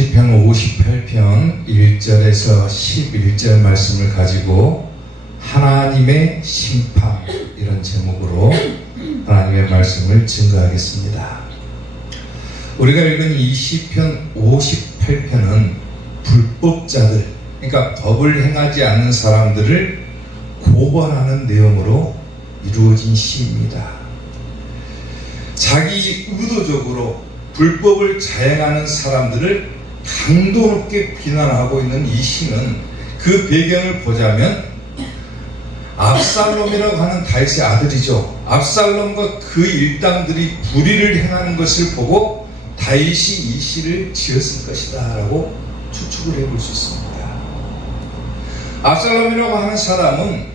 시편 58편 1절에서 11절 말씀을 가지고 하나님의 심판, 이런 제목으로 하나님의 말씀을 증거하겠습니다. 우리가 읽은 이 시편 58편은 불법자들, 그러니까 법을 행하지 않는 사람들을 고발하는 내용으로 이루어진 시입니다. 자기 의도적으로 불법을 자행하는 사람들을 강도 높게 비난하고 있는 이 시는, 그 배경을 보자면 압살롬이라고 하는 다윗의 아들이죠. 압살롬과 그 일당들이 불의를 행하는 것을 보고 다윗이 이 시를 지었을 것이다 라고 추측을 해볼 수 있습니다. 압살롬이라고 하는 사람은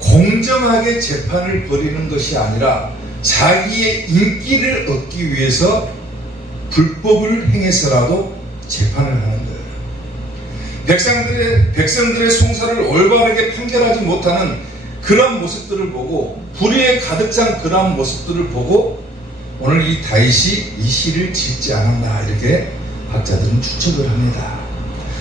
공정하게 재판을 벌이는 것이 아니라 자기의 인기를 얻기 위해서 불법을 행해서라도 재판을 하는 거예요. 백성들의 송사를 올바르게 판결하지 못하는 그런 모습들을 보고, 불의에 가득 찬 그런 모습들을 보고 오늘 이 다윗이 이 시를 짓지 않았나, 이렇게 학자들은 추측을 합니다.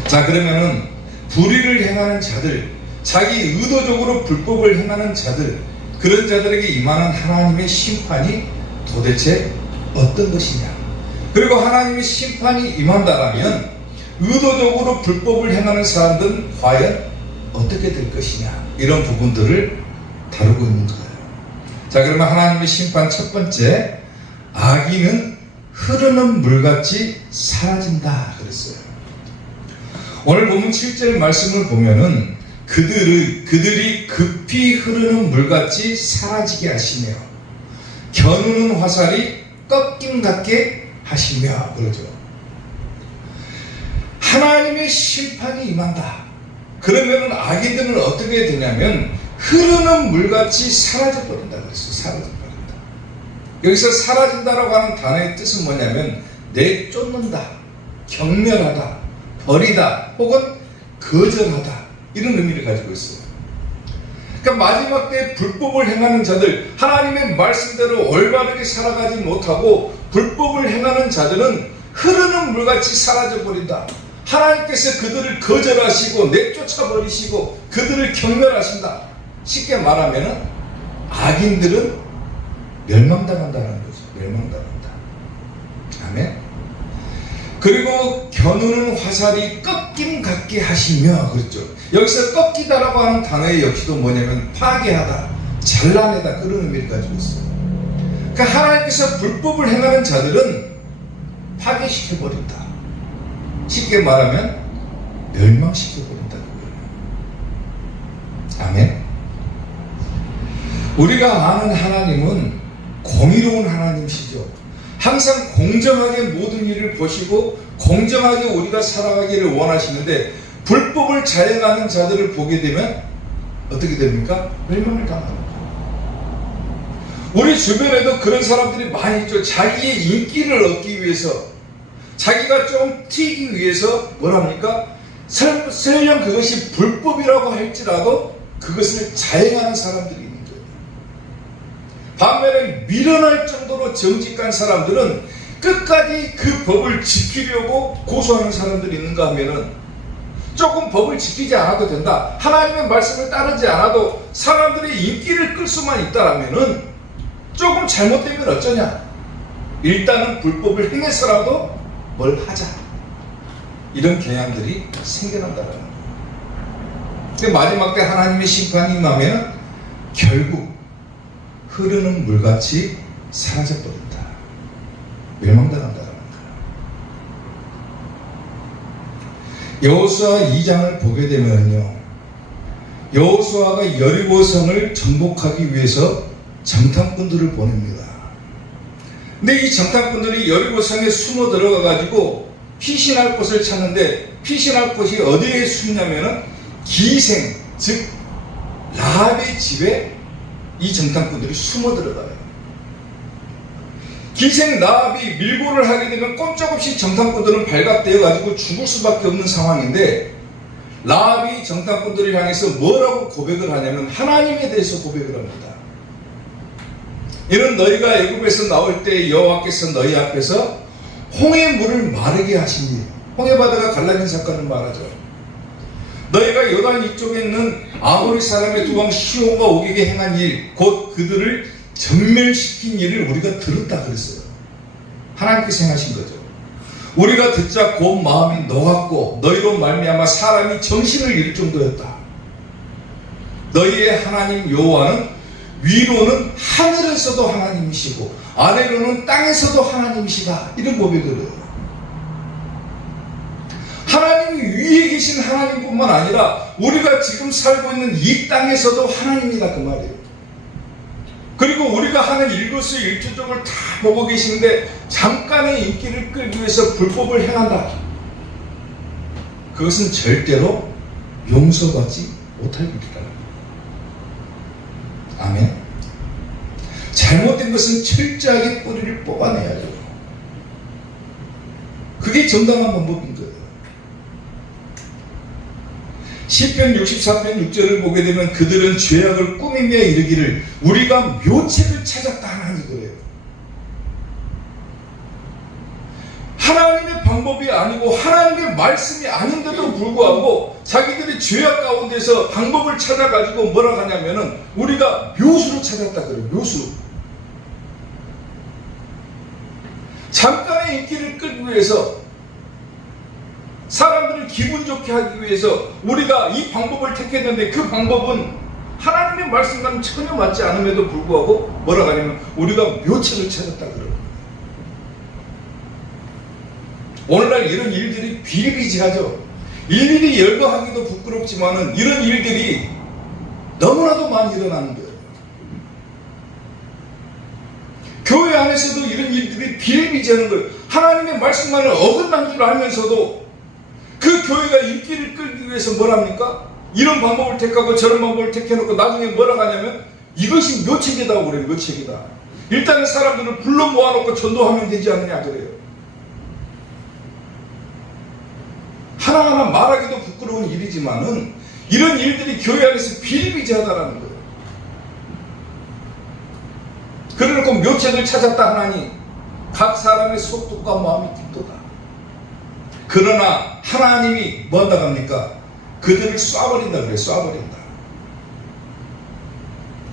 자, 그러면은 불의를 행하는 자들, 자기 의도적으로 불법을 행하는 자들, 그런 자들에게 임하는 하나님의 심판이 도대체 어떤 것이냐, 그리고 하나님의 심판이 임한다라면 의도적으로 불법을 행하는 사람들은 과연 어떻게 될 것이냐, 이런 부분들을 다루고 있는 거예요. 자, 그러면 하나님의 심판 첫 번째, 악인은 흐르는 물같이 사라진다 그랬어요. 오늘 본문 7절 말씀을 보면은 그들이 급히 흐르는 물같이 사라지게 하시며 겨누는 화살이 꺾임 같게 하시며, 그러죠. 하나님의 심판이 임한다. 그러면 악인들은 어떻게 되냐면 흐르는 물같이 사라져버린다 그랬어요. 사라져버린다. 여기서 사라진다라고 하는 단어의 뜻은 뭐냐면 내쫓는다, 경멸하다, 버리다, 혹은 거절하다, 이런 의미를 가지고 있어요. 그러니까 마지막 때 불법을 행하는 자들, 하나님의 말씀대로 올바르게 살아가지 못하고 불법을 행하는 자들은 흐르는 물같이 사라져버린다. 하나님께서 그들을 거절하시고 내쫓아버리시고 그들을 경멸하신다. 쉽게 말하면 악인들은 멸망당한다는 거죠. 멸망당한다. 아멘. 그리고 겨누는 화살이 꺾임 같게 하시며, 그렇죠. 여기서 꺾이다라고 하는 단어의 역시도 뭐냐면 파괴하다, 잘라내다, 그런 의미를 가지고 있어요. 그러니까 하나님께서 불법을 행하는 자들은 파괴시켜버린다. 쉽게 말하면 멸망시켜버린다. 아멘. 우리가 아는 하나님은 공의로운 하나님이시죠. 항상 공정하게 모든 일을 보시고 공정하게 우리가 살아가기를 원하시는데, 불법을 자행하는 자들을 보게 되면 어떻게 됩니까? 멸망을 당합니다. 우리 주변에도 그런 사람들이 많이 있죠. 자기의 인기를 얻기 위해서, 자기가 좀 튀기 위해서 뭐랍니까? 설령 그것이 불법이라고 할지라도 그것을 자행하는 사람들이 있는 거예요. 반면에 밀어낼 정도로 정직한 사람들은 끝까지 그 법을 지키려고 고소하는 사람들이 있는가 하면은, 조금 법을 지키지 않아도 된다, 하나님의 말씀을 따르지 않아도 사람들의 인기를 끌 수만 있다라면은 조금 잘못되면 어쩌냐, 일단은 불법을 행해서라도 뭘 하자, 이런 경향들이 생겨난다는 거예요. 근데 마지막 때 하나님의 심판이 임하면 결국 흐르는 물같이 사라져버린다, 멸망당한다는 거예요. 여호수아 2장을 보게 되면요, 여호수아가 여리고성을 정복하기 위해서 정탐꾼들을 보냅니다. 근데 이 정탐꾼들이 여리고성에 숨어 들어가 가지고 피신할 곳을 찾는데, 피신할 곳이 어디에 숨냐면은 기생, 즉 라합의 집에 이 정탐꾼들이 숨어 들어가요. 기생 라합이 밀고를 하게 되면 꼼짝없이 정탐꾼들은 발각되어 가지고 죽을 수밖에 없는 상황인데, 라합이 정탐꾼들을 향해서 뭐라고 고백을 하냐면 하나님에 대해서 고백을 합니다. 이는 너희가 애굽에서 나올 때 여호와께서 너희 앞에서 홍해 물을 마르게 하시니, 홍해바다가 갈라진 사건을 말하죠. 너희가 요단 이쪽에 있는 아모리 사람의 두 왕 시온과 오게게 행한 일, 곧 그들을 전멸시킨 일을 우리가 들었다 그랬어요. 하나님께서 행하신 거죠. 우리가 듣자 곧 마음이 녹았고 너희로 말미암아 사람이 정신을 잃을 정도였다. 너희의 하나님 여호와는 위로는 하늘에서도 하나님이시고 아래로는 땅에서도 하나님이시다. 이런 고백을 해요. 하나님이 위에 계신 하나님뿐만 아니라 우리가 지금 살고 있는 이 땅에서도 하나님이다 그 말이에요. 그리고 우리가 하는 일거수일투족을 다 보고 계신데 잠깐의 인기를 끌기 위해서 불법을 행한다. 그것은 절대로 용서받지 못할 일이다. 아멘. 잘못된 것은 철저하게 뿌리를 뽑아내야죠. 그게 정당한 방법인 거예요. 시편 64편 6절을 보게 되면 그들은 죄악을 꾸미며 이르기를 우리가 묘책을 찾았다 하나니 그래요. 하나님의 방법이 아니고 하나님의 말씀이 아닌데도 불구하고 자기들이 죄악 가운데서 방법을 찾아가지고 뭐라 하냐면은 우리가 묘수를 찾았다 그래요. 묘수. 잠깐의 인기를 끌기 위해서 사람들을 기분 좋게 하기 위해서 우리가 이 방법을 택했는데 그 방법은 하나님의 말씀과는 전혀 맞지 않음에도 불구하고 뭐라고 하냐면 우리가 묘책을 찾았다 그래요. 오늘날 이런 일들이 비일비재하죠. 일일이 열거하기도 부끄럽지만은 이런 일들이 너무나도 많이 일어나는 거예요. 교회 안에서도 이런 일들이 비일비재하는 거예요. 하나님의 말씀만을 어긋난 줄 알면서도 그 교회가 인기를 끌기 위해서 뭐랍니까? 이런 방법을 택하고 저런 방법을 택해놓고 나중에 뭐라고 하냐면 이것이 묘책이다 그래요. 묘책이다. 일단은 사람들을 불러 모아놓고 전도하면 되지 않느냐 그래요. 하나하나 말하기도 부끄러운 일이지만은 이런 일들이 교회 안에서 비일비재하다라는 거예요. 그래놓고 묘책을 찾았다 하나니 각 사람의 속독과 마음이 깊도다. 그러나 하나님이 뭐 한다고 합니까? 그들을 쏴버린다 그래요. 쏴버린다.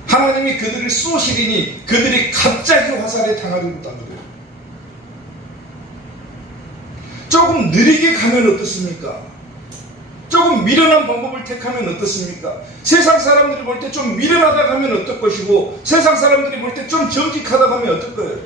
하나님이 그들을 쏘시리니 그들이 갑자기 화살에 당하리로다 그래요. 조금 느리게 가면 어떻습니까? 조금 미련한 방법을 택하면 어떻습니까? 세상 사람들이 볼 때 좀 미련하다 하면 어떨 것이고 세상 사람들이 볼 때 좀 정직하다 하면 어떨 거예요?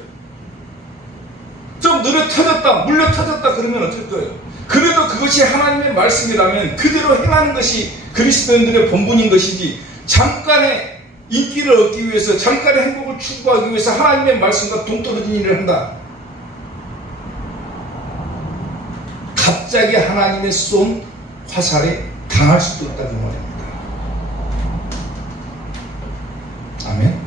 좀 느려 터졌다, 물려 터졌다 그러면 어쩔 거예요? 그래도 그것이 하나님의 말씀이라면 그대로 행하는 것이 그리스도인들의 본분인 것이지 잠깐의 인기를 얻기 위해서 잠깐의 행복을 추구하기 위해서 하나님의 말씀과 동떨어진 일을 한다. 갑자기 하나님의 쏜 화살에 당할 수도 있다는 말입니다. 아멘.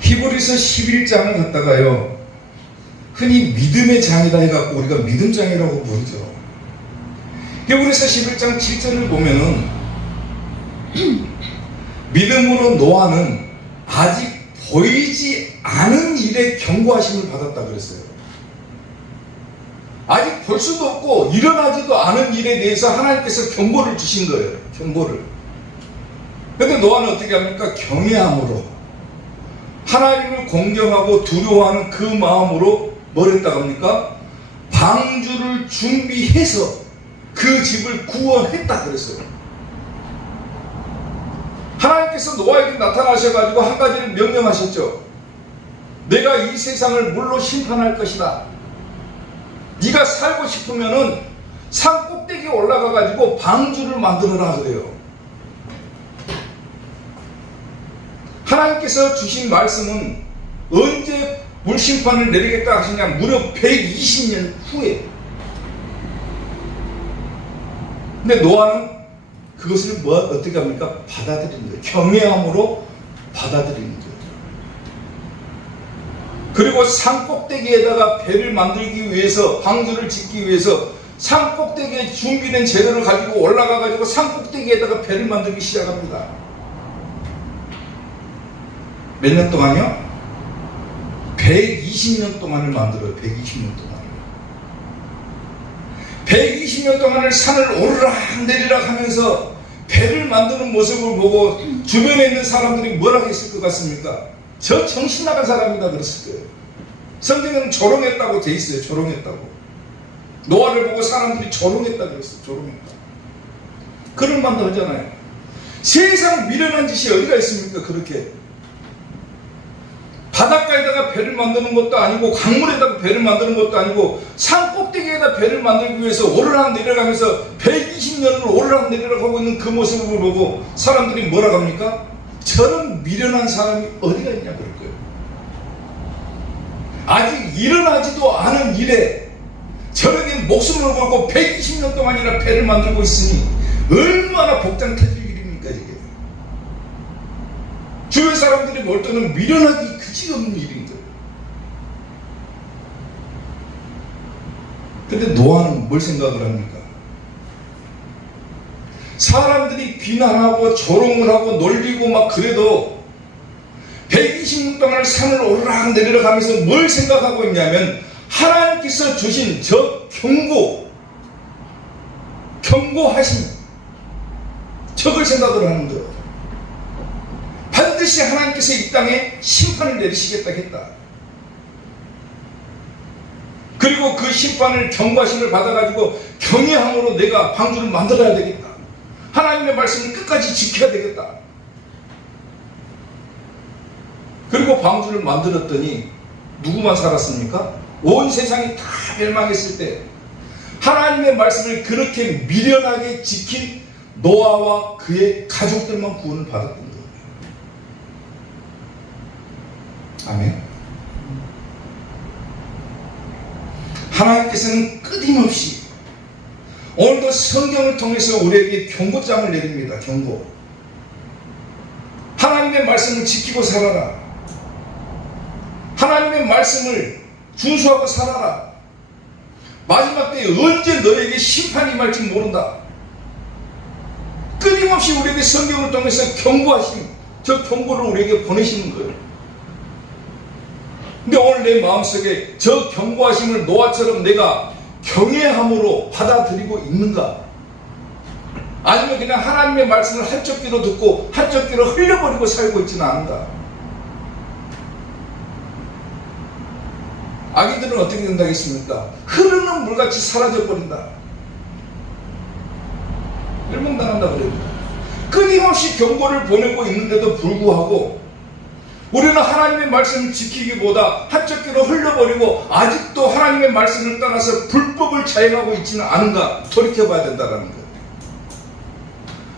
히브리서 11장을 갖다가요 흔히 믿음의 장이다 해갖고 우리가 믿음장이라고 부르죠. 히브리서 11장 7절을 보면은 믿음으로 노아는 아직 보이지 않은 일에 경고하심을 받았다 그랬어요. 아직 볼 수도 없고 일어나지도 않은 일에 대해서 하나님께서 경고를 주신 거예요. 경고를. 그런데 노아는 어떻게 합니까? 경외함으로 하나님을 공경하고 두려워하는 그 마음으로 뭘 했다고 합니까? 방주를 준비해서 그 집을 구원했다 그랬어요. 하나님께서 노아에게 나타나셔가지고 한 가지를 명령하셨죠. 내가 이 세상을 물로 심판할 것이다. 네가 살고 싶으면은 산 꼭대기에 올라가가지고 방주를 만들어라 그래요. 하나님께서 주신 말씀은 언제 물심판을 내리겠다 하시냐? 무려 120년 후에. 근데 노아는 그것을 어떻게 합니까? 받아들이는 거예요. 경외함으로 받아들이는 거예요. 그리고 산 꼭대기에다가 배를 만들기 위해서, 방주를 짓기 위해서 산 꼭대기에 준비된 재료를 가지고 올라가가지고 산 꼭대기에다가 배를 만들기 시작합니다. 몇 년 동안요? 120년 동안을 만들어요. 120년 동안을. 120년 동안을 산을 오르락 내리락 하면서 배를 만드는 모습을 보고 주변에 있는 사람들이 뭐라고 했을 것 같습니까? 저 정신 나간 사람이다 그랬을 거예요. 성경에는 조롱했다고 돼 있어요. 조롱했다고. 노아를 보고 사람들이 조롱했다 그랬어요. 조롱했다. 그럴 만도 하잖아요. 세상 미련한 짓이 어디가 있습니까? 그렇게 바닷가에다가 배를 만드는 것도 아니고 강물에다가 배를 만드는 것도 아니고 산 꼭대기에다 배를 만들기 위해서 오르락 내려가면서 120년을 오르락 내리락 하고 있는 그 모습을 보고 사람들이 뭐라고 합니까? 저런 미련한 사람이 어디가 있냐 그럴 거예요. 아직 일어나지도 않은 일에 저렇게 목숨을 걸고 120년 동안이나 배를 만들고 있으니 얼마나 복장 터질 일입니까 이게. 주변 사람들이 볼 때는 미련하기 그지없는 일인 거예요. 근데 노아는 뭘 생각을 합니까? 사람들이 비난하고 조롱을 하고 놀리고 막 그래도 120년 동안 산을 오르락 내리락 하면서 뭘 생각하고 있냐면 하나님께서 주신 저 경고하심 저걸 생각을 하는 거예요. 반드시 하나님께서 이 땅에 심판을 내리시겠다 했다. 그리고 그 심판을 경고하심을 받아가지고 경외함으로 내가 방주를 만들어야 되겠다. 하나님의 말씀을 끝까지 지켜야 되겠다. 그리고 방주를 만들었더니 누구만 살았습니까? 온 세상이 다 멸망했을 때 하나님의 말씀을 그렇게 미련하게 지킨 노아와 그의 가족들만 구원을 받았던 거예요. 아멘. 하나님께서는 끊임없이 오늘도 성경을 통해서 우리에게 경고장을 내립니다. 경고. 하나님의 말씀을 지키고 살아라. 하나님의 말씀을 준수하고 살아라. 마지막 때에 언제 너에게 심판이 임할지 모른다. 끊임없이 우리에게 성경을 통해서 경고하신 저 경고를 우리에게 보내시는 거예요. 근데 오늘 내 마음속에 저 경고하심을 노아처럼 내가 경외함으로 받아들이고 있는가? 아니면 그냥 하나님의 말씀을 한쪽 귀로 듣고 한쪽 귀로 흘려버리고 살고 있지는 않은가? 아기들은 어떻게 된다겠습니까? 흐르는 물같이 사라져버린다. 멸망당한다 그래요. 끊임없이 경고를 보내고 있는데도 불구하고 우리는 하나님의 말씀을 지키기보다 한쪽 귀로 흘려버리고 아직도 하나님의 말씀을 따라서 불법을 자행하고 있지는 않은가 돌이켜봐야 된다는 거예요.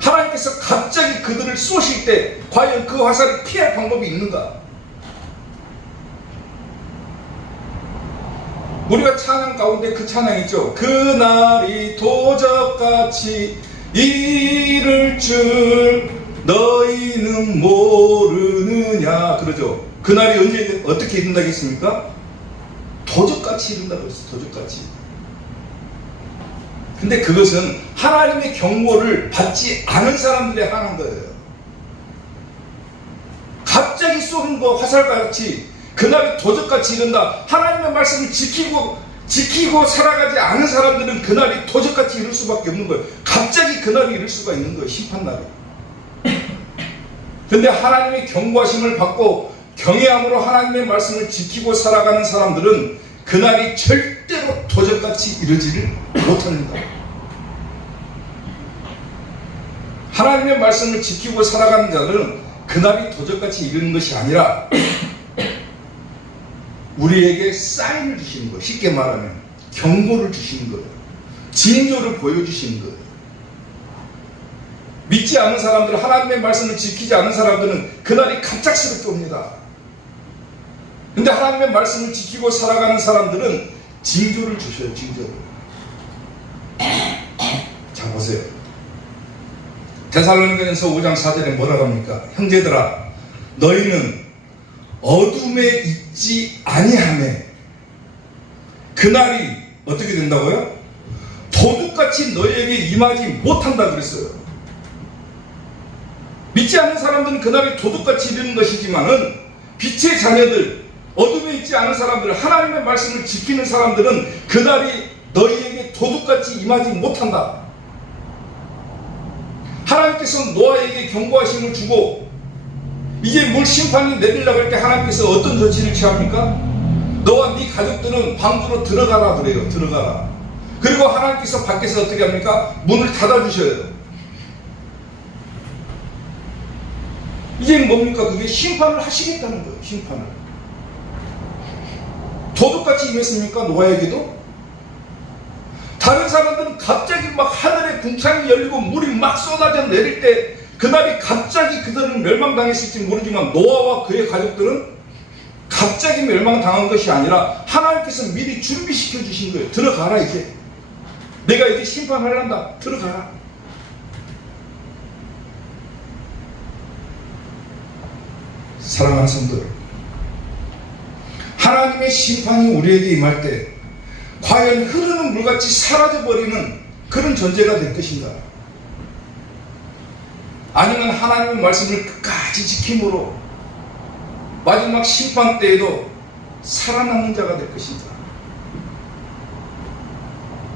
하나님께서 갑자기 그들을 쏘실 때 과연 그 화살을 피할 방법이 있는가? 우리가 찬양 가운데 그 찬양 있죠. 그날이 도적같이 이를 줄 너희는 모르느냐 그러죠. 그날이 언제 어떻게 이른다겠습니까? 도적같이 이른다고 했어요. 도적같이. 근데 그것은 하나님의 경고를 받지 않은 사람들에 한한 거예요. 갑자기 쏘는 거 화살같이 그날이 도적같이 이른다. 하나님의 말씀을 지키고 살아가지 않은 사람들은 그날이 도적같이 이룰 수밖에 없는 거예요. 갑자기 그날이 이룰 수가 있는 거예요. 심판날이. 근데 하나님의 경고하심을 받고 경외함으로 하나님의 말씀을 지키고 살아가는 사람들은 그날이 절대로 도적같이 이루지를 못합니다. 하나님의 말씀을 지키고 살아가는 자들은 그날이 도적같이 이루는 것이 아니라 우리에게 사인을 주시는 거예요. 쉽게 말하면 경고를 주시는 거예요. 징조를 보여주시는 거예요. 믿지 않는 사람들, 하나님의 말씀을 지키지 않는 사람들은 그날이 갑작스럽게 옵니다. 근데 하나님의 말씀을 지키고 살아가는 사람들은 징조를 주셔요. 징조를. 자 보세요. 데살로니가전서 5장 4절에 뭐라고 합니까? 형제들아 너희는 어둠에 있지 아니하매 그날이 어떻게 된다고요? 도둑같이 너희에게 임하지 못한다 그랬어요. 믿지 않는 사람들은 그날이 도둑같이 이르는 것이지만은 빛의 자녀들, 어둠에 있지 않은 사람들, 하나님의 말씀을 지키는 사람들은 그날이 너희에게 도둑같이 임하지 못한다. 하나님께서 노아에게 경고하심을 주고 이제 물 심판이 내리려고 할 때 하나님께서 어떤 조치를 취합니까? 너와 네 가족들은 방주로 들어가라 그래요. 들어가라. 그리고 하나님께서 밖에서 어떻게 합니까? 문을 닫아주셔요. 이제 뭡니까? 그게 심판을 하시겠다는 거예요. 심판을. 도둑같이 임했습니까? 노아에게도? 다른 사람들은 갑자기 막 하늘에 궁창이 열리고 물이 막 쏟아져 내릴 때 그날이 갑자기 그들은 멸망당했을지 모르지만 노아와 그의 가족들은 갑자기 멸망당한 것이 아니라 하나님께서 미리 준비시켜 주신 거예요. 들어가라 이제. 내가 이제 심판하란다. 들어가라. 사랑하는 성도들, 하나님의 심판이 우리에게 임할 때 과연 흐르는 물같이 사라져버리는 그런 존재가 될 것인가? 아니면 하나님의 말씀을 끝까지 지킴으로 마지막 심판 때에도 살아남는 자가 될 것인가?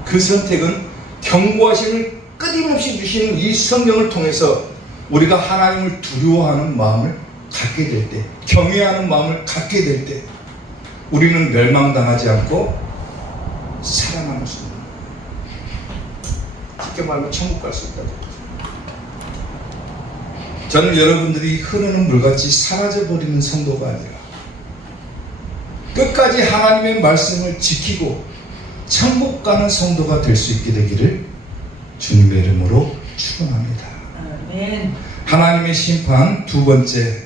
그 선택은 경고하심을 끊임없이 주시는 이 성경을 통해서 우리가 하나님을 두려워하는 마음을 갖게 될 때, 경외하는 마음을 갖게 될 때 우리는 멸망당하지 않고 살아남을 수 있는, 쉽게 말하면 천국 갈 수 있다고. 저는 여러분들이 흐르는 물같이 사라져버리는 성도가 아니라 끝까지 하나님의 말씀을 지키고 천국 가는 성도가 될 수 있게 되기를 주님의 이름으로 축원합니다. 아멘. 하나님의 심판 두 번째,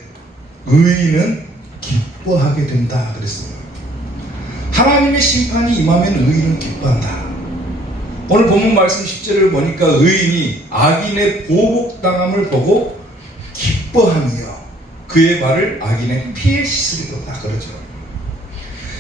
의인은 기뻐하게 된다 그랬습니다. 하나님의 심판이 임하면 의인은 기뻐한다. 오늘 본문 말씀 10절을 보니까 의인이 악인의 보복당함을 보고 기뻐하며 그의 발을 악인의 피에 씻으리로다 그러죠.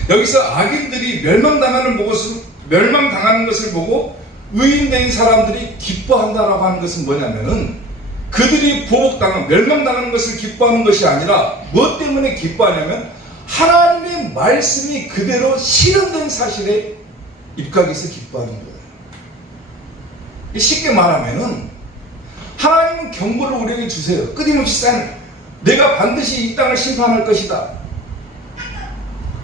여기서 악인들이 멸망당하는 것을 보고 의인된 사람들이 기뻐한다라고 하는 것은 뭐냐면은 그들이 보복당한, 멸망당하는 것을 기뻐하는 것이 아니라 뭐 때문에 기뻐하냐면 하나님의 말씀이 그대로 실현된 사실에 입각해서 기뻐하는 거예요. 쉽게 말하면은 하나님은 경고를 우리에게 주세요. 끊임없이 내가 반드시 이 땅을 심판할 것이다.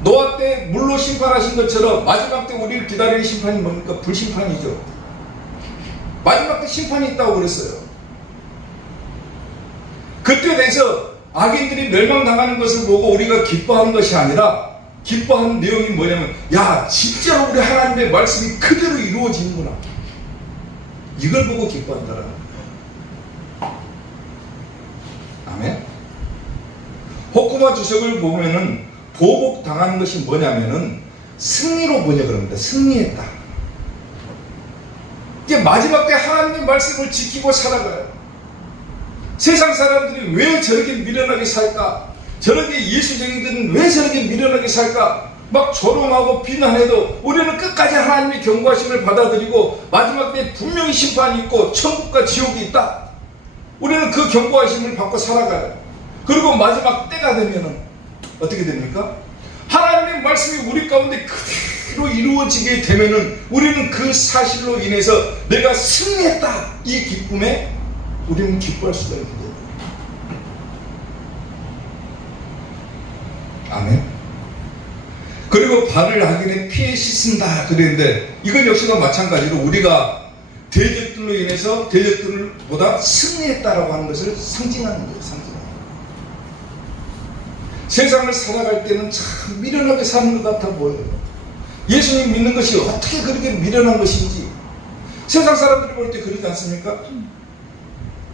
노아 때 물로 심판하신 것처럼 마지막 때 우리를 기다리는 심판이 뭡니까? 불심판이죠. 마지막 때 심판이 있다고 그랬어요. 그때 돼서 악인들이 멸망당하는 것을 보고 우리가 기뻐하는 것이 아니라 기뻐하는 내용이 뭐냐면, 야, 진짜로 우리 하나님의 말씀이 그대로 이루어지는구나. 이걸 보고 기뻐한다라는 거예요. 아멘. 호쿠마 주석을 보면은 보복당하는 것이 뭐냐면은 승리로 번역을 합니다. 승리했다. 이게 마지막 때 하나님의 말씀을 지키고 살아가요. 세상 사람들이 왜 저렇게 미련하게 살까? 저렇게 예수쟁이들은 왜 저렇게 미련하게 살까? 막 조롱하고 비난해도 우리는 끝까지 하나님의 경고하심을 받아들이고 마지막 때 분명히 심판이 있고 천국과 지옥이 있다. 우리는 그 경고하심을 받고 살아가요. 그리고 마지막 때가 되면은 어떻게 됩니까? 하나님의 말씀이 우리 가운데 그대로 이루어지게 되면은 우리는 그 사실로 인해서 내가 승리했다, 이 기쁨에 우리는 기뻐할 수가 있게 됩니다. 아멘. 그리고 발을 악인의 피에 씻는다 그랬는데 이건 역시나 마찬가지로 우리가 대적들로 인해서 대적들보다 승리했다라고 하는 것을 상징하는 거예요. 상징하는 거예요. 세상을 살아갈 때는 참 미련하게 사는 것 같아 보여요. 예수님 믿는 것이 어떻게 그렇게 미련한 것인지 세상 사람들이 볼 때 그러지 않습니까?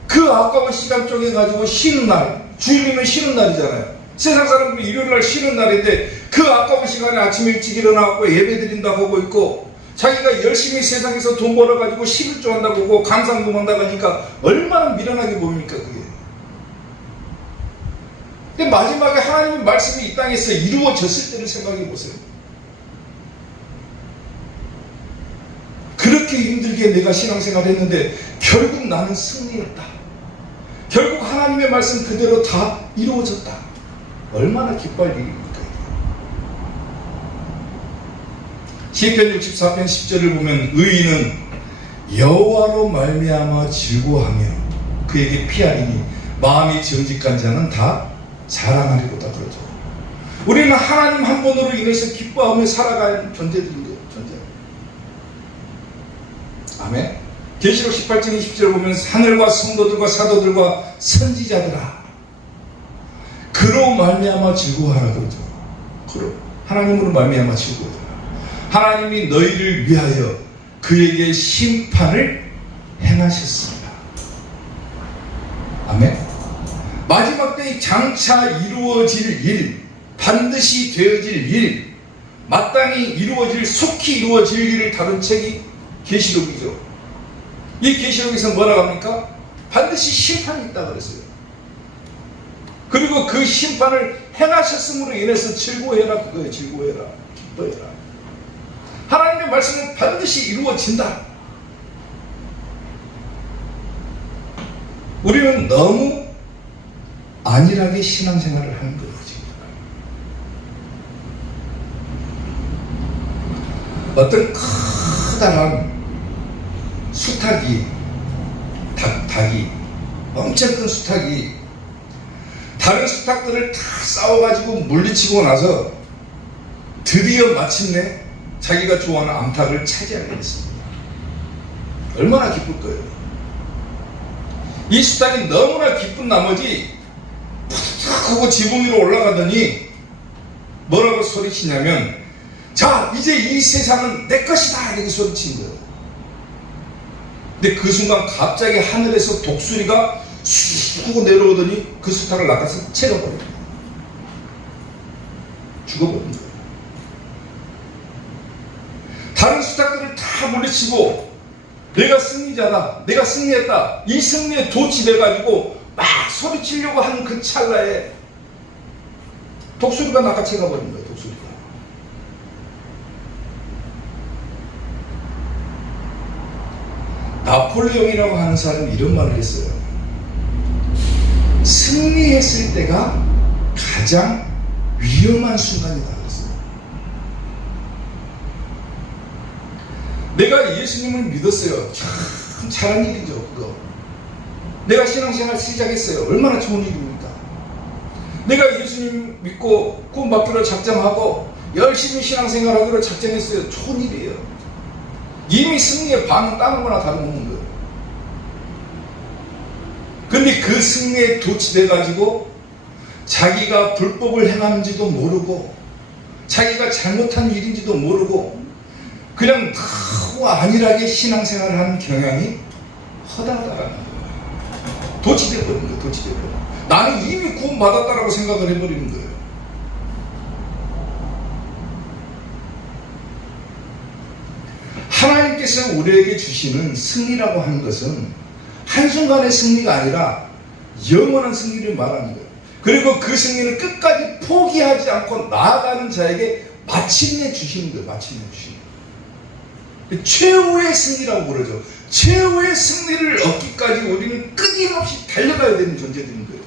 그 아까운 시간 쪼개가지고 쉬는 날, 주일이면 쉬는 날이잖아요. 세상 사람들이 일요일날 쉬는 날인데 그 아까운 시간에 아침 일찍 일어나고 예배 드린다고 하고 있고 자기가 열심히 세상에서 돈 벌어가지고 11조 한다고 하고 강상도 한다고 하니까 얼마나 미련하게 보입니까 그게. 근데 마지막에 하나님의 말씀이 이 땅에서 이루어졌을 때를 생각해 보세요. 그렇게 힘들게 내가 신앙생활을 했는데 결국 나는 승리했다. 결국 하나님의 말씀 그대로 다 이루어졌다. 얼마나 기뻐할 일입니까? 시편 64편 10절을 보면 의인은 여호와로 말미암아 즐거워하며 그에게 피하리니 마음이 정직한 자는 다 자랑하리로다 그러죠. 우리는 하나님 한 분으로 인해서 기뻐하며 살아가는 존재들인데요. 존재. 아멘. 계시록 18장 20절을 보면 하늘과 성도들과 사도들과 선지자들아 그로 말미암아 즐거워하라 그러죠. 그로 하나님으로 말미암아 즐거워하라. 하나님이 너희를 위하여 그에게 심판을 행하셨습니다. 아멘. 마지막 때에 장차 이루어질 일, 반드시 되어질 일, 마땅히 이루어질, 속히 이루어질 일을 다룬 책이 계시록이죠. 이 계시록에서 뭐라고 합니까? 반드시 심판이 있다 그랬어요. 그리고 그 심판을 행하셨음으로 인해서 즐거워해라 그거예요. 즐거워해라. 기뻐해라. 하나님의 말씀은 반드시 이루어진다. 우리는 너무 안일하게 신앙생활을 하는 거예요. 지금. 어떤 커다란 수탉이 닭이 엄청 큰 수탉이 다른 수탉들을 다 싸워가지고 물리치고 나서 드디어 마침내 자기가 좋아하는 암탉을 차지하게 됐습니다. 얼마나 기쁠 거예요. 이 수탉이 너무나 기쁜 나머지 푸득 하고 지붕 위로 올라가더니 뭐라고 소리치냐면 자 이제 이 세상은 내 것이다 이렇게 소리친 거예요. 근데 그 순간 갑자기 하늘에서 독수리가 쑥 하고 내려오더니 그 수탉을 낚아서 채워버립니다. 죽어버린 거예요. 다른 수탉들을 다 물리치고 내가 승리자다, 내가 승리했다, 이 승리에 도취돼가지고 막 소리치려고 하는 그 찰나에 독수리가 낚아채가 버린 거예요. 독수리가. 나폴레옹이라고 하는 사람이 이런 말을 했어요. 승리했을 때가 가장 위험한 순간이다 그랬어요. 내가 예수님을 믿었어요. 참 잘한 일이죠. 그거. 내가 신앙생활 시작했어요. 얼마나 좋은 일입니까? 내가 예수님 믿고 구원 받기로 작정하고 열심히 신앙생활하기로 작정했어요. 좋은 일이에요. 이미 승리의 반은 따는 거나 다름없는 거예요. 근데 그 승리에 도취돼가지고 자기가 불법을 행하는지도 모르고 자기가 잘못한 일인지도 모르고 그냥 너무 안일하게 신앙생활을 하는 경향이 허다하다라는 거예요. 도취돼버린 거예요. 도취돼버린 거예요. 나는 이미 구원받았다라고 생각을 해버리는 거예요. 하나님께서 우리에게 주시는 승리라고 하는 것은 한순간의 승리가 아니라 영원한 승리를 말하는 거예요. 그리고 그 승리는 끝까지 포기하지 않고 나아가는 자에게 마침내 주시는 거예요. 마침내 주시는 거예요. 최후의 승리라고 그러죠. 최후의 승리를 얻기까지 우리는 끊임없이 달려가야 되는 존재들인 거예요.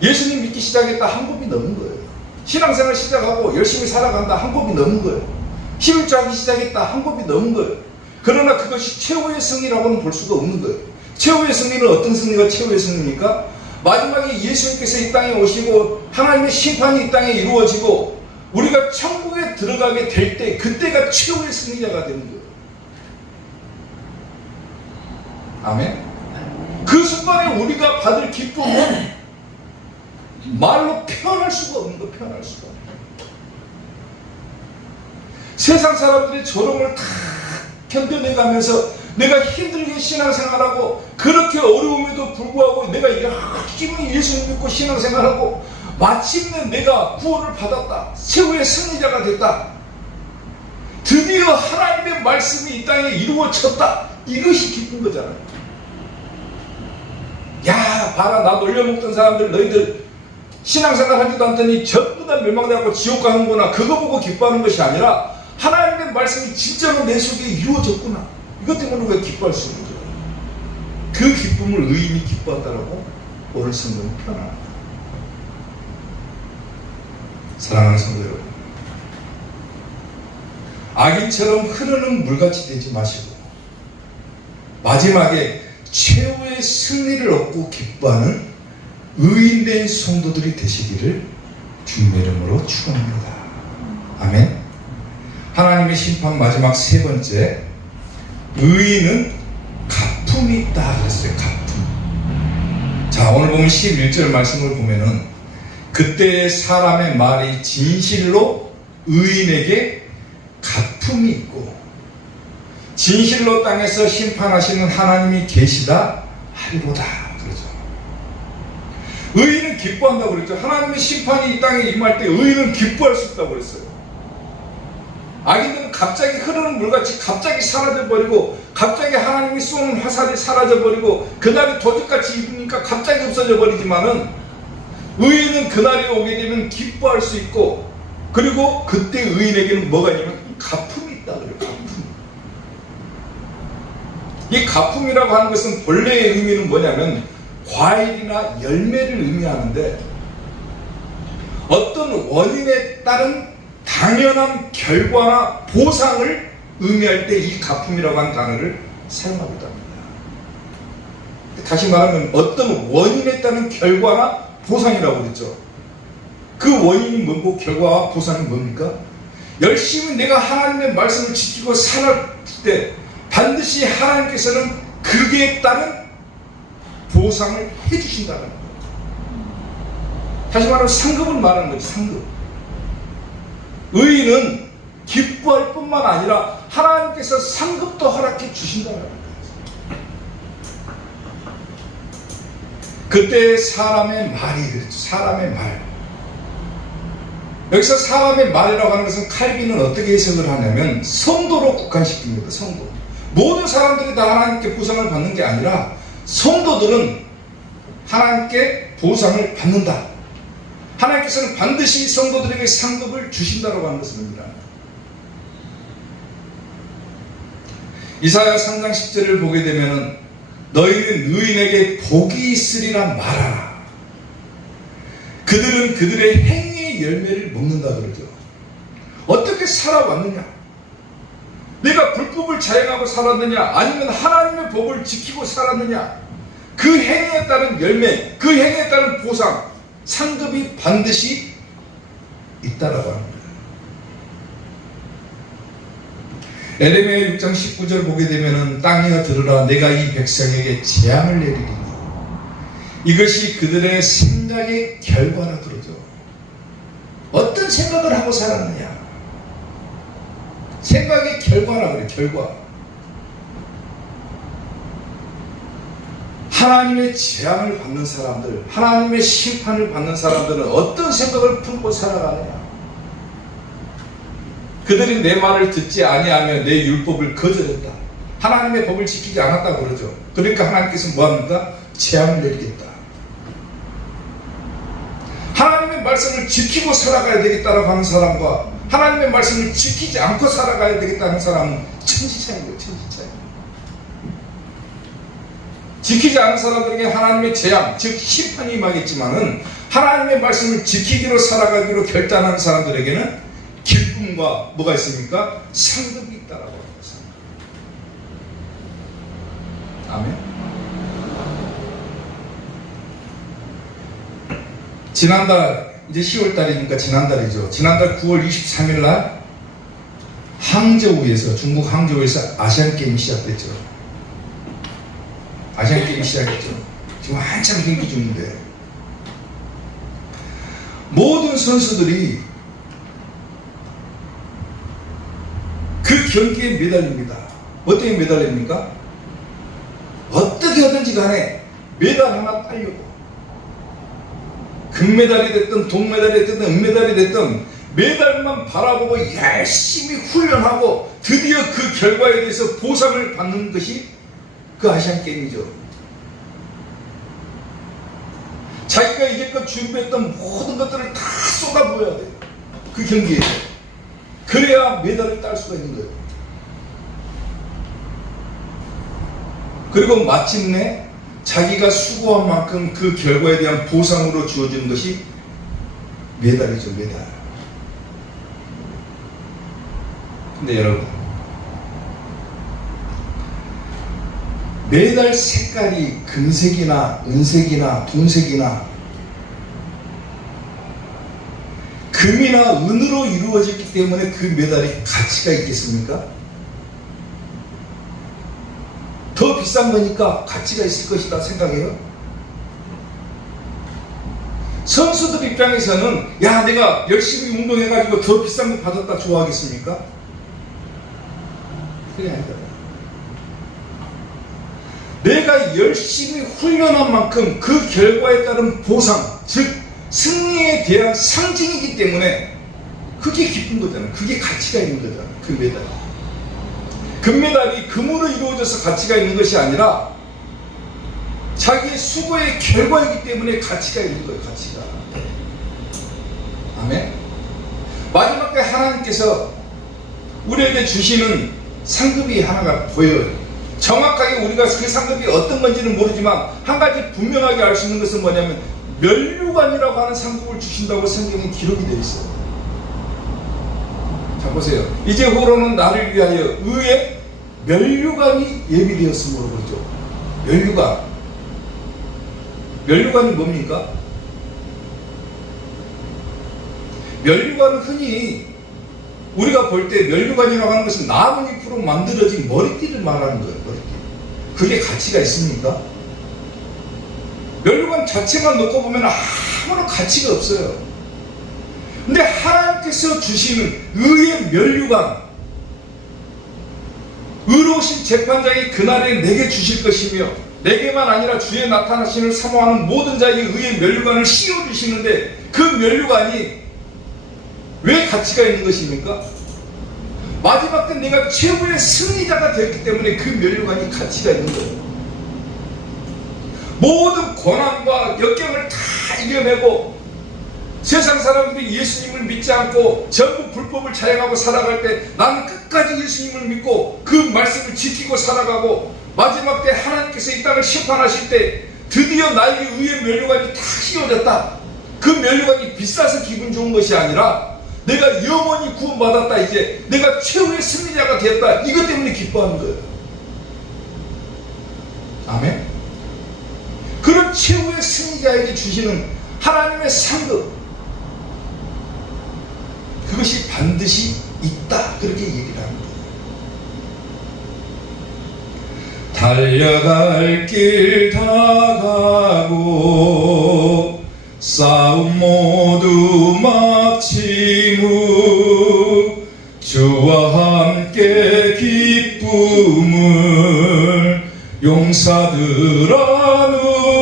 예수님 믿기 시작했다 한 곱이 넘은 거예요. 신앙생활 시작하고 열심히 살아간다 한 곱이 넘은 거예요. 힘을 짜기 시작했다 한 곱이 넘은 거예요. 그러나 그것이 최후의 승리라고는 볼 수가 없는 거예요. 최후의 승리는 어떤 승리가 최후의 승리입니까? 마지막에 예수님께서 이 땅에 오시고 하나님의 심판이 이 땅에 이루어지고 우리가 천국에 들어가게 될 때 그때가 최후의 승리자가 되는 거예요. 아멘. 그 순간에 우리가 받을 기쁨은 말로 표현할 수가 없는 거. 표현할 수가 없는 거. 세상 사람들이 조롱을 다 견뎌내가면서 내가 힘들게 신앙생활하고 그렇게 어려움에도 불구하고 내가 열심히 예수님 믿고 신앙생활하고 마침내 내가 구원을 받았다. 최후의 승리자가 됐다. 드디어 하나님의 말씀이 이 땅에 이루어졌다. 이것이 기쁜 거잖아요. 야 봐라 나 놀려먹던 사람들 너희들 신앙생활 하지도 않더니 전부 다 멸망되고 지옥 가는구나. 그거 보고 기뻐하는 것이 아니라 하나님의 말씀이 진짜로 내 속에 이루어졌구나. 이것 때문에 우리가 기뻐할 수 있는 거예요. 그 기쁨을 의인이 기뻐한다라고 오늘 성경은 표현합니다. 사랑하는 성도 여러분, 악인처럼 흐르는 물같이 되지 마시고 마지막에 최후의 승리를 얻고 기뻐하는 의인된 성도들이 되시기를 주님의 이름으로 축원합니다. 아멘. 하나님의 심판 마지막 세 번째, 의인은 가품이 있다 그랬어요. 가품. 자, 오늘 보면 11절 말씀을 보면은 그때 사람의 말이 진실로 의인에게 가품이 있고 진실로 땅에서 심판하시는 하나님이 계시다 하리로다 그러죠. 의인은 기뻐한다고 그랬죠. 하나님의 심판이 이 땅에 임할 때 의인은 기뻐할 수 있다고 그랬어요. 악인들은 갑자기 흐르는 물같이 갑자기 사라져버리고 갑자기 하나님이 쏘는 화살이 사라져버리고 그날이 도적같이 입으니까 갑자기 없어져 버리지만은 의인은 그날이 오게 되면 기뻐할 수 있고 그리고 그때 의인에게는 뭐가 있냐면 가품이 있다 그래요. 가품. 이 가품이라고 하는 것은 본래의 의미는 뭐냐면 과일이나 열매를 의미하는데 어떤 원인에 따른 당연한 결과나 보상을 의미할 때 이 가품이라고 하는 단어를 사용하고 있답니다. 다시 말하면 어떤 원인에 따른 결과나 보상이라고 그랬죠. 그 원인이 뭐고 결과와 보상이 뭡니까? 열심히 내가 하나님의 말씀을 지키고 살았을 때 반드시 하나님께서는 그에 따른 보상을 해주신다는 거예요. 다시 말하면 상급을 말하는 거죠. 상급. 의인은 기뻐할 뿐만 아니라 하나님께서 상급도 허락해 주신다는 거예요. 그때 사람의 말이 그렇죠. 사람의 말. 여기서 사람의 말이라고 하는 것은 칼빈은 어떻게 해석을 하냐면 성도로 국한시킵니다. 성도. 모든 사람들이 다 하나님께 보상을 받는 게 아니라 성도들은 하나님께 보상을 받는다. 하나님께서는 반드시 성도들에게 상급을 주신다고 하는 것입니다. 이사야 3장 10절을 보게 되면 너희는 의인에게 복이 있으리라 말하라. 그들은 그들의 행위의 열매를 먹는다 그러죠. 어떻게 살아왔느냐? 내가 불법을 자행하고 살았느냐? 아니면 하나님의 법을 지키고 살았느냐? 그 행위에 따른 열매, 그 행위에 따른 보상, 상급이 반드시 있다라고 합니다. 에레미야 6장 19절 보게 되면은 땅이여 들으라 내가 이 백성에게 재앙을 내리리니 이것이 그들의 생각의 결과라 그러죠. 어떤 생각을 하고 살았느냐? 생각의 결과라 그래. 결과. 하나님의 재앙을 받는 사람들, 하나님의 심판을 받는 사람들은 어떤 생각을 품고 살아가느냐? 그들이 내 말을 듣지 아니하며 내 율법을 거절했다. 하나님의 법을 지키지 않았다고 그러죠. 그러니까 하나님께서 뭐합니까? 재앙을 내리겠다. 하나님의 말씀을 지키고 살아가야 되겠다라고 하는 사람과 하나님의 말씀을 지키지 않고 살아가야 되겠다는 사람은 천지차이인 거예요. 천지차이. 지키지 않은 사람들에게 하나님의 재앙, 즉 심판이 임하겠지만은 하나님의 말씀을 지키기로 살아가기로 결단하는 사람들에게는 기쁨과 뭐가 있습니까? 상급이 있다라고 합니다. 아멘. 지난달 이제 10월달이니까 지난달이죠. 지난달 9월 23일 날 항저우에서 중국 항저우에서 아시안게임이 시작됐죠. 아시안게임이 시작했죠. 지금 한참 경기 중인데 모든 선수들이 그 경기에 매달립니다. 어떻게 매달립니까? 어떻게 하든지 간에 메달 하나 따려고 금메달이 됐든 동메달이 됐든 은메달이 됐든 메달만 바라보고 열심히 훈련하고 드디어 그 결과에 대해서 보상을 받는 것이 그 아시안게임이죠. 자기가 이제껏 준비했던 모든 것들을 다 쏟아부어야 돼요. 그 경기에. 그래야 메달을 딸 수가 있는 거예요. 그리고 마침내 자기가 수고한 만큼 그 결과에 대한 보상으로 주어지는 것이 메달이죠. 메달. 근데 여러분, 메달 색깔이 금색이나 은색이나 동색이나 금이나 은으로 이루어졌기 때문에 그 메달이 가치가 있겠습니까? 더 비싼 거니까 가치가 있을 것이다 생각해요? 선수들 입장에서는 야, 내가 열심히 운동해가지고 더 비싼 거 받았다 좋아하겠습니까? 그게 아니다. 내가 열심히 훈련한 만큼 그 결과에 따른 보상, 즉 승리에 대한 상징이기 때문에 그게 기쁜 거잖아. 그게 가치가 있는 거잖아. 금메달. 금메달이 금으로 이루어져서 가치가 있는 것이 아니라 자기의 수고의 결과이기 때문에 가치가 있는 거예요. 가치가. 아멘. 마지막에 하나님께서 우리에게 주시는 상급이 하나가 보여요. 정확하게 우리가 그 상급이 어떤 건지는 모르지만 한 가지 분명하게 알 수 있는 것은 뭐냐면 면류관이라고 하는 상급을 주신다고 성경에 기록이 되어 있어요. 자 보세요. 이제후로는 나를 위하여 의의 면류관이 예비되었으므로 그러죠. 면류관. 면류관이 뭡니까? 면류관은 흔히 우리가 볼 때 면류관이라고 하는 것은 나뭇잎으로 만들어진 머리띠를 말하는 거예요. 머리띠. 그게 가치가 있습니까? 면류관 자체만 놓고 보면 아무런 가치가 없어요. 근데 하나님께서 주시는 의의 면류관, 의로우신 재판장이 그날에 내게 주실 것이며 내게만 아니라 주의 나타나심을 사모하는 모든 자에게 의의 면류관을 씌워주시는데 그 면류관이 왜 가치가 있는 것입니까? 마지막 때 내가 최후의 승리자가 되었기 때문에 그 면류관이 가치가 있는 거예요. 모든 고난과 역경을 다 이겨내고 세상 사람들이 예수님을 믿지 않고 전부 불법을 자행하고 살아갈 때 나는 끝까지 예수님을 믿고 그 말씀을 지키고 살아가고 마지막 때 하나님께서 이 땅을 심판하실 때 드디어 나에게 의의 면류관이 다 씌워졌다. 그 면류관이 비싸서 기분 좋은 것이 아니라 내가 영원히 구원받았다. 이제 내가 최후의 승리자가 됐다. 이것 때문에 기뻐하는 거예요. 아멘. 그런 최후의 승리자에게 주시는 하나님의 상급, 그것이 반드시 있다. 그렇게 얘기를 합니다. 달려갈 길 다 가고 싸움 모두 마친 후 주와 함께 기쁨을 용사들아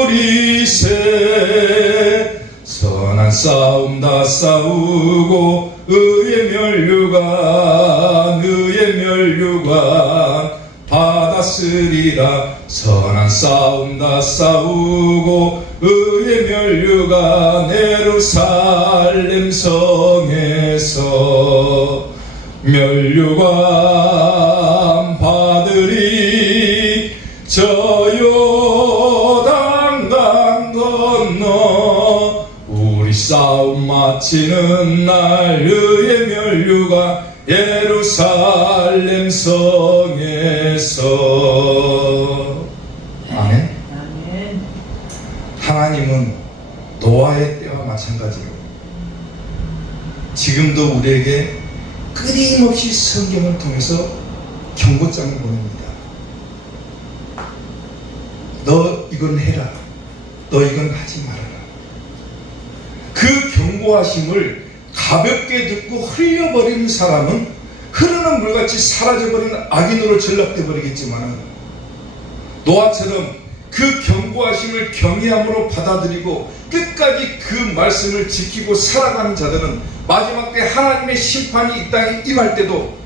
누리세. 선한 싸움 다 싸우고 의의 면류관 받았으리라. 선한 싸움 다 싸우고 의의 면류관 예루살렘 성에서 면류관 받으리. 저 요단강 건너 우리 싸움 마치는 날 의의 면류관 예루살렘 성에서. 아멘. 아멘. 하나님은 노아의 때와 마찬가지로 지금도 우리에게 끊임없이 성경을 통해서 경고장을 보냅니다. 너 이건 해라. 너 이건 하지 말아라. 그 경고하심을 가볍게 듣고 흘려버리는 사람은 흐르는 물같이 사라져버리는 악인으로 전락돼 버리겠지만 노아처럼 그 경고하심을 경외함으로 받아들이고 끝까지 그 말씀을 지키고 살아가는 자들은 마지막 때 하나님의 심판이 이 땅에 임할 때도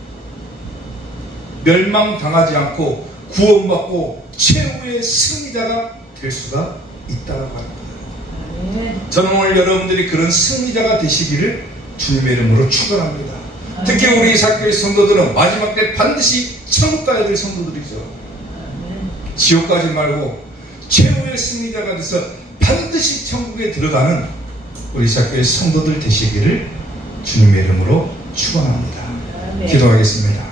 멸망당하지 않고 구원받고 최후의 승리자가 될 수가 있다고 하는 거예요. 저는 오늘 여러분들이 그런 승리자가 되시기를 주님의 이름으로 축원합니다. 특히 우리 이사교회 성도들은 마지막 때 반드시 천국 가야 될 성도들이죠. 지옥 가지 말고 최후의 승리자가 돼서 반드시 천국에 들어가는 우리 이사교회 성도들 되시기를 주님의 이름으로 축원합니다. 네. 기도하겠습니다.